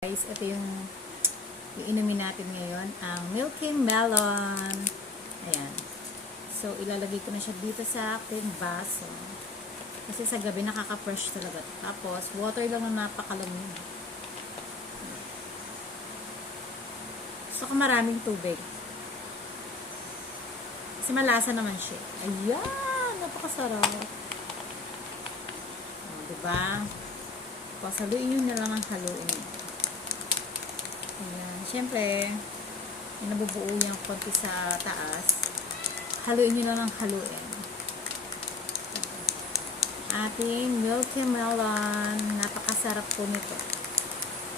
Guys, ito yung iinumin natin ngayon, ang Milky Melon. Ayan. So, ilalagay ko na siya dito sa aking baso. Kasi sa gabi nakaka-fresh talaga. Tapos, water lang na napakalumi. So, maraming tubig. Kasi malasa naman siya. Ayan! Napakasarap. O, diba? Tapos, haluin nyo na lang ang haluin. Ayan. Siyempre, yung nabubuo yung konti sa taas. Haluin nyo lang ang haluin. Ating Milky Melon. Napakasarap po nito.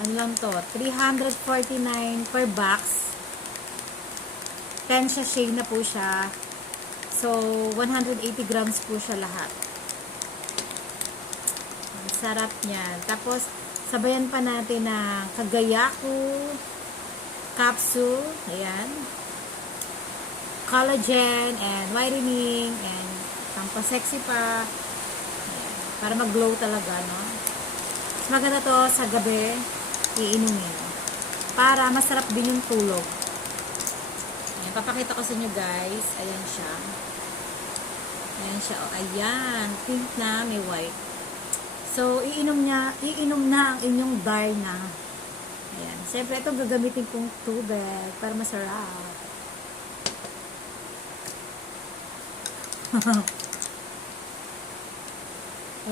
Ano lang to? 349 per box. 10 sachet na po siya. So, 180 grams po siya lahat. Ang sarap niyan. Tapos, sabayan pa natin ng kagayaku capsule, ayan, collagen and whitening and pampasexy pa, ayan, para mag-glow talaga, no? Mas maganda to sa gabi iinumin para masarap din yung tulog. Ayan, papakita ko sa inyo guys. Ayan siya, oh, ayan, pink na may white. So, iinom na ang inyong Darna. Ayan. Siyempre, ito gagamitin kong tubig para masarap.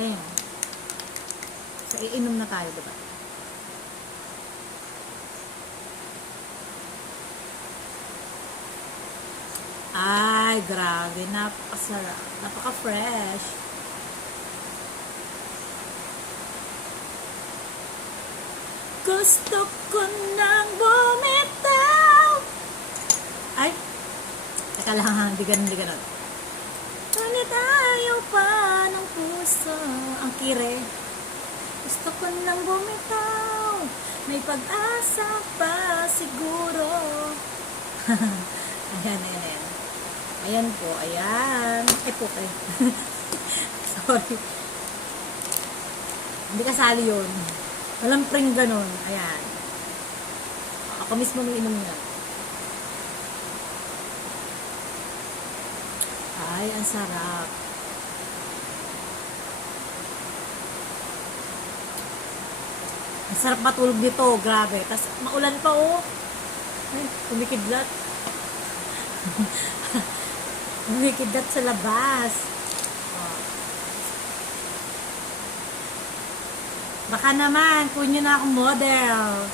Ayan. So, iinom na tayo, diba? Ay, grabe. Napakasarap. Napaka-fresh. Gusto ko nang bumitaw. Ay, teka lang, hindi ganun. Ngunit ayaw pa ng puso. Ang kire. Gusto ko nang bumitaw. May pag-asa pa siguro. Ayan. Ayan po, ayan. Ay po, ay. Sorry. Hindi kasali yun. Walang pring ganun. Ayan. Ako mismo may inom niya. Ay, ang sarap. Ang sarap matulog dito. Grabe. Tapos, maulan pa oh. Ay, kumikidlat. Kumikidlat sa labas. Baka naman, kunin nyo na akong model.